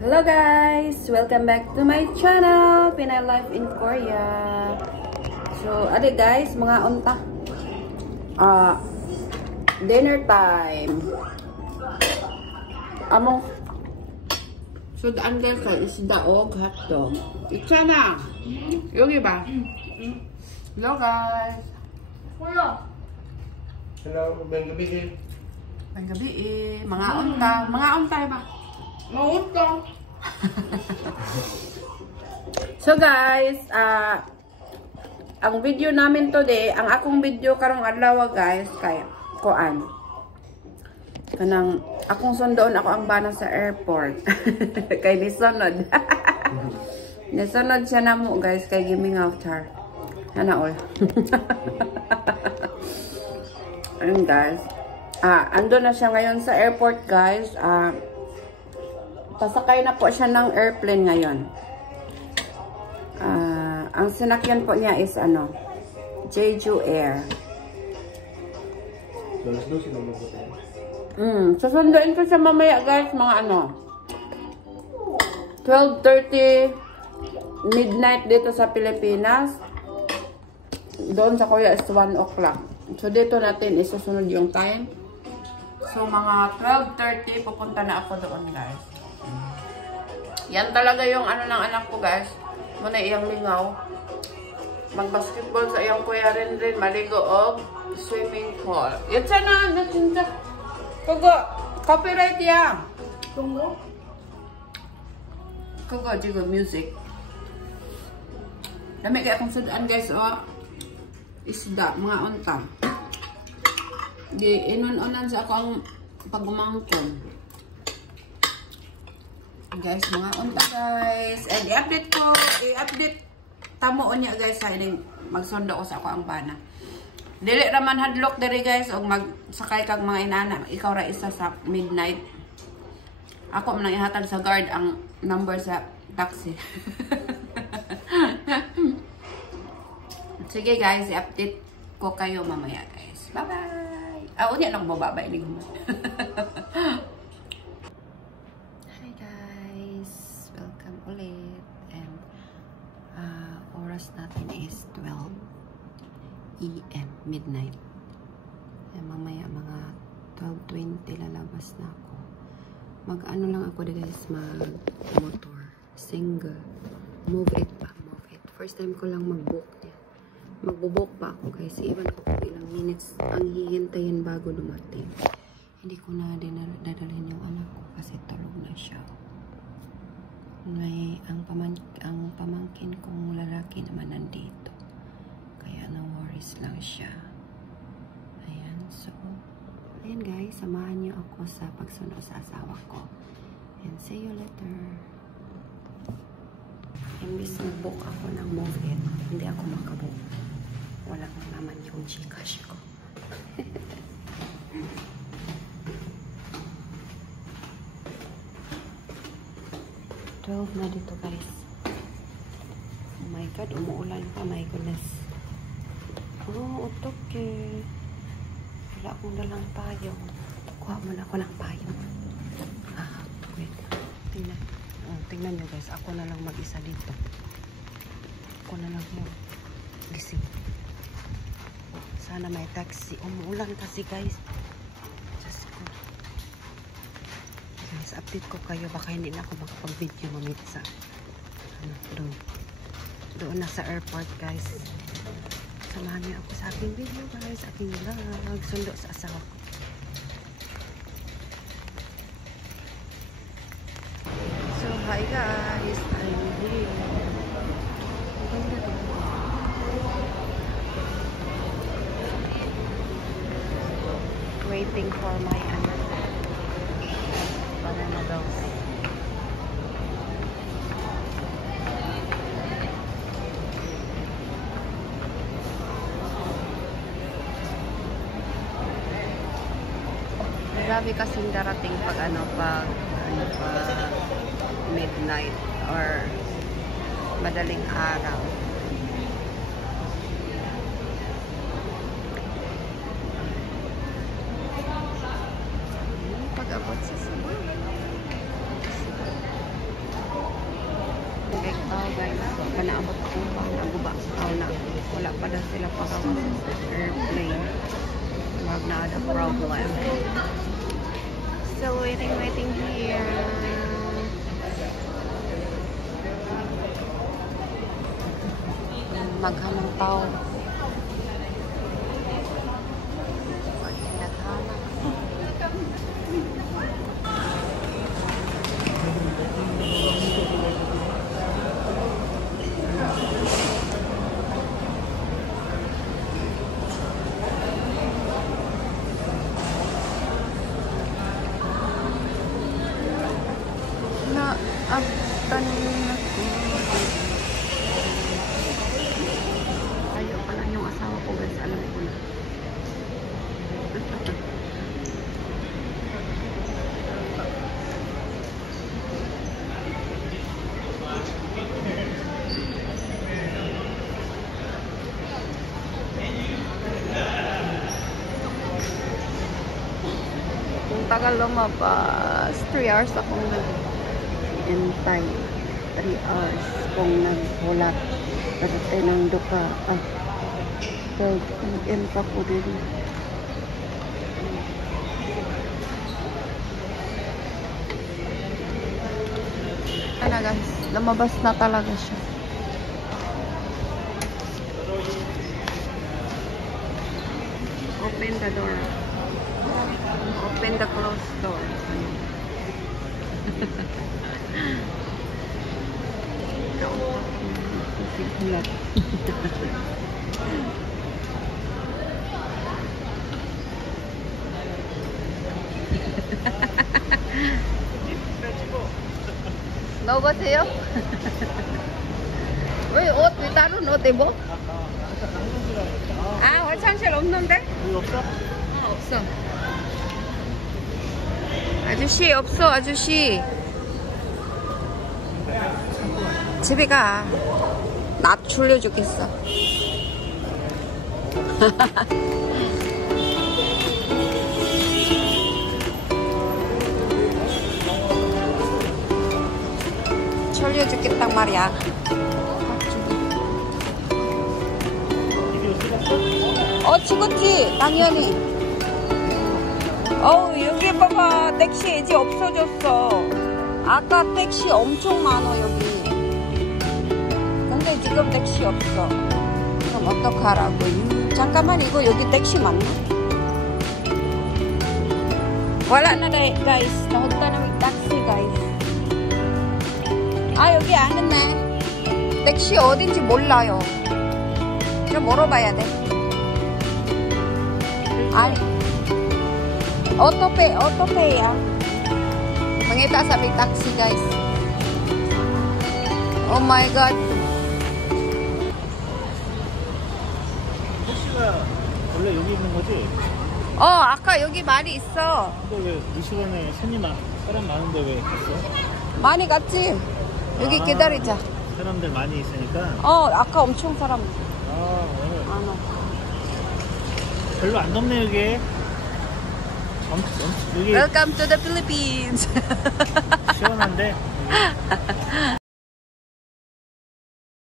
Hello guys! Welcome back to my channel, Pinay Life in Korea. So, ade guys, mga unta. Dinner time. Amo. So, daan guys, isda o hotdog. Ichana! 여기 봐. Hello guys! Hello. Hello, magandang gabi. Magandang gabi mga unta. Mga unta ba? Mautong. So guys, ang video namin today, ang akong video karong adlaw guys, kay kuan. Kanang akong sundoon ako ang bana sa airport. Kay nisunod. Nisunod siya namo guys, kay giving out her. Sana all. Ayun guys. Ando na siya ngayon sa airport guys. Pasakay na po siya ng airplane ngayon. Ang sinakyan po niya is Jeju Air. Susunduin ko siya mamaya guys, mga 12:30 midnight dito sa Pilipinas. Doon sa Korea is 1 o'clock. So dito natin isusunod yung time. So mga 12:30 pupunta na ako doon guys. Yan talaga yung ng anak ko guys. Muna iyang lingaw. Mag-basketball sa iyang kuya rin maligo og swimming pool. Yan sana natinta. Kugo, copyright yan. Tunggu. Kugo, jigo music. Dami kaya akong sudaan guys isda, mga unta. Di inon-onan sa ako ang pagumangkon. Guys, mga unta guys. And i-update tamo niya guys sa ining magsundo ko sa ako ang bana. Dili raman hadlok diri guys og magsakay kag mga inana. Ikaw ra isa sa midnight. Ako man ihatag sa guard ang number sa taxi. Sige guys, i-update ko kayo mamaya guys. Bye-bye! Unya lang bababay ni Gumo. Hi guys! Welcome ulit. And oras natin is 12 AM, midnight. And mamaya mga 12:20 lalabas na ako. Mag-ano lang ako guys, mag-motor. Single. Move it pa, move it. First time ko lang mag-book niya. Magbubok pa ako guys. Even ko kung ilang minutes ang hihintayin bago dumating. Hindi ko na dadalhin yung anak ko kasi tulog na siya. Ang pamangkin kong lalaki naman nandito. Kaya no worries lang siya. Ayan. So, ayan guys. Samahan niyo ako sa pagsundo sa asawa ko. And see you later. Imbis nag-book ako ng move it, hindi ako makabook. Wala naman yung Gcash ko. 12 na dito guys. Oh my god, umuulan pa. My goodness. Oh, utok eh. Wala akong dalang payong. Kuha muna ako ng payong. Wait. Tingnan nyo guys. Ako na lang mag-isa dito. Ako na lang yung gising. Sana may taxi. Umuulan kasi guys. Just ko. Guys, update ko kayo. Baka hindi na ako makapag-video mamit sa doon na sa airport guys. Samahan niyo ako sa aking video guys. Aking vlog. Sundo sa asawa ko. So hi guys. I'm here. Waiting for my banana dolls. Grabe kasing darating pag midnight or madaling araw. Pag-abot sa sabay. take out guys. So, panaabot ako pa. Naguba sa tao na. Wala pa daw sila pagawa sa airplane. Wag na ada problem. Still waiting here. Maghanang tao. Naabtan ako. Tayo pa lang yung asawa ko guys. Alam ko na. Kung tagal lumabas, 3 hours akong nag-intay. 3 hours kung naghulat. Daratay ng duka. 12 p.m. pa po din. Ano guys, lumabas na talaga siya. Open the door. Open the closed door. 넣어보세요. 왜 옷 왜 다른 옷 입어? 아, 화장실 없는데? 여기 없어? 없어. 아저씨 없어, 아저씨. 집에 가. 나 졸려 죽겠어. 졸려 죽겠단 말이야. 찍었지? 당연히. 여기 봐봐. 택시 이제 없어졌어. 아까 택시 엄청 많아, 여기. 근데 지금 택시 없어. 그럼 어떡하라고. 잠깐만, 이거 여기 택시 맞나? Wala na guys. Nahunta na taxi guys. 아, 여기 안 했네. 택시 어딘지 몰라요. 그럼 물어봐야 돼. 아니, 오토페이야. Mangita sa may taxi guys. Oh my god. 택시가 원래 여기 있는 거지? 아까 여기 많이 있어. 근데 왜 이 시간에 사람 많은데 왜 갔어? 많이 갔지? 여기 기다리자. 사람들 많이 있으니까? 아까 엄청 사람 오늘 많아. 별로 안 덥네 여기. 여기 Welcome to the Philippines. 시원한데 여기.